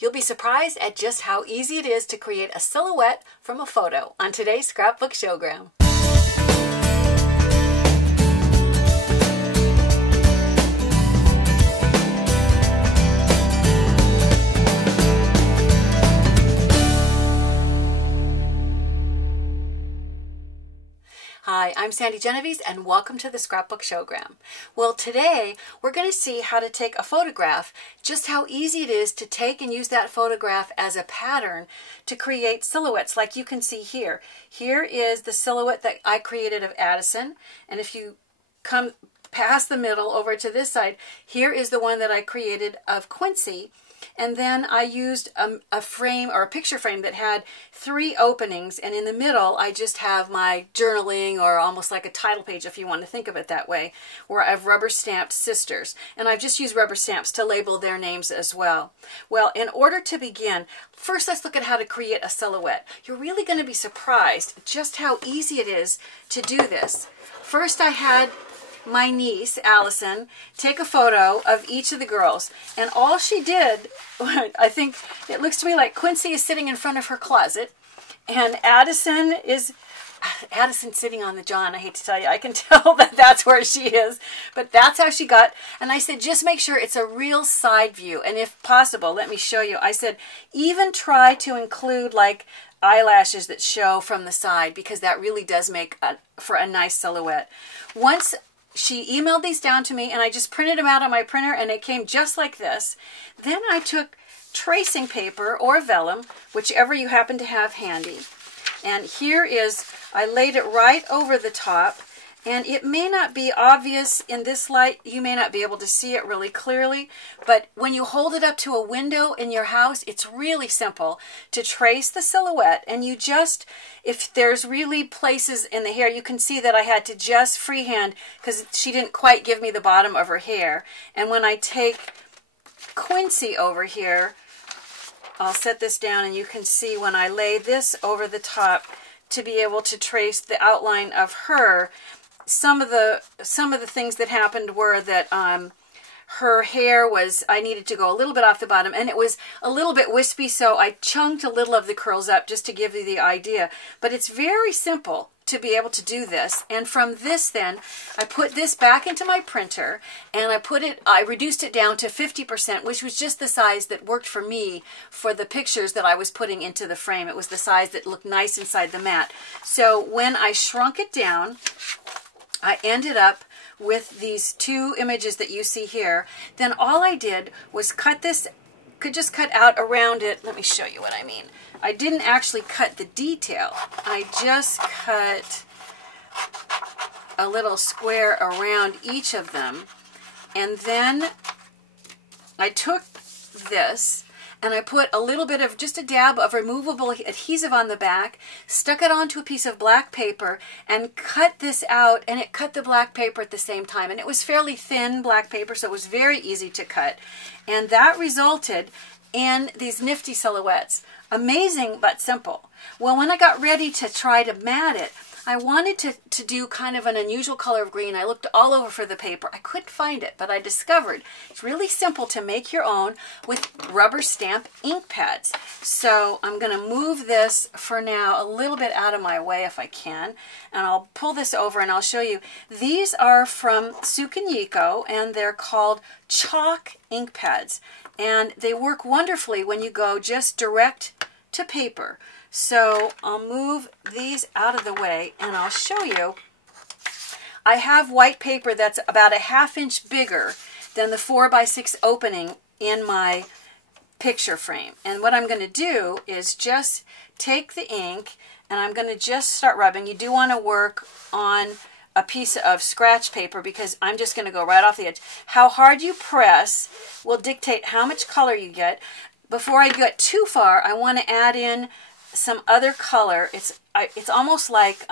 You'll be surprised at just how easy it is to create a silhouette from a photo on today's Scrapbook Showgram. Hi, I'm Sandi Genovese and welcome to the Scrapbook Showgram. Well, today we're going to see how to take a photograph, just how easy it is to take and use that photograph as a pattern to create silhouettes like you can see here. Here is the silhouette that I created of Addison, and if you come past the middle over to this side, here is the one that I created of Quincy. And then I used a frame or a picture frame that had 3 openings, and in the middle I just have my journaling, or almost like a title page if you want to think of it that way, where I've rubber stamped sisters, and I've just used rubber stamps to label their names as well. Well, in order to begin, first let's look at how to create a silhouette. You're really going to be surprised just how easy it is to do this. First I had my niece, Allison, take a photo of each of the girls. And all she did, I think it looks to me like Quincy is sitting in front of her closet. And Addison's sitting on the john. I hate to tell you, I can tell that that's where she is. But that's how she got. And I said, just make sure it's a real side view. And if possible, let me show you. I said, even try to include like eyelashes that show from the side, because that really does make for a nice silhouette. Once she emailed these down to me, and I just printed them out on my printer, and it came just like this. Then I took tracing paper or vellum, whichever you happen to have handy. And here is, I laid it right over the top, and it may not be obvious in this light. You may not be able to see it really clearly, but when you hold it up to a window in your house, it's really simple to trace the silhouette. And you just, if there's really places in the hair, you can see that I had to just freehand because she didn't quite give me the bottom of her hair. And when I take Quincy over here, I'll set this down, and you can see when I lay this over the top to be able to trace the outline of her. Some of the things that happened were that her hair was, I needed to go a little bit off the bottom, and it was a little bit wispy, so I chunked a little of the curls up just to give you the idea. But it's very simple to be able to do this. And from this then, I put this back into my printer, and I reduced it down to 50%, which was just the size that worked for me for the pictures that I was putting into the frame. It was the size that looked nice inside the mat. So when I shrunk it down, I ended up with these 2 images that you see here. Then all I did was cut this, could just cut out around it. Let me show you what I mean. I didn't actually cut the detail. I just cut a little square around each of them. And then I took this, and I put a little bit of, just a dab of removable adhesive on the back, stuck it onto a piece of black paper, and cut this out, and it cut the black paper at the same time. And it was fairly thin black paper, so it was very easy to cut. And that resulted in these nifty silhouettes. Amazing, but simple. Well, when I got ready to try to mat it, I wanted to do kind of an unusual color of green. I looked all over for the paper. I couldn't find it, but I discovered it's really simple to make your own with rubber stamp ink pads. So I'm going to move this for now a little bit out of my way if I can, and I'll pull this over and I'll show you. These are from Sukanyiko, and they're called chalk ink pads, and they work wonderfully when you go just direct to paper. So I'll move these out of the way, and I'll show you. I have white paper that's about a ½ inch bigger than the 4x6 opening in my picture frame. And what I'm going to do is just take the ink, and I'm going to just start rubbing. You do want to work on a piece of scratch paper, because I'm just going to go right off the edge. How hard you press will dictate how much color you get. Before I get too far, I want to add in some other color. It's almost like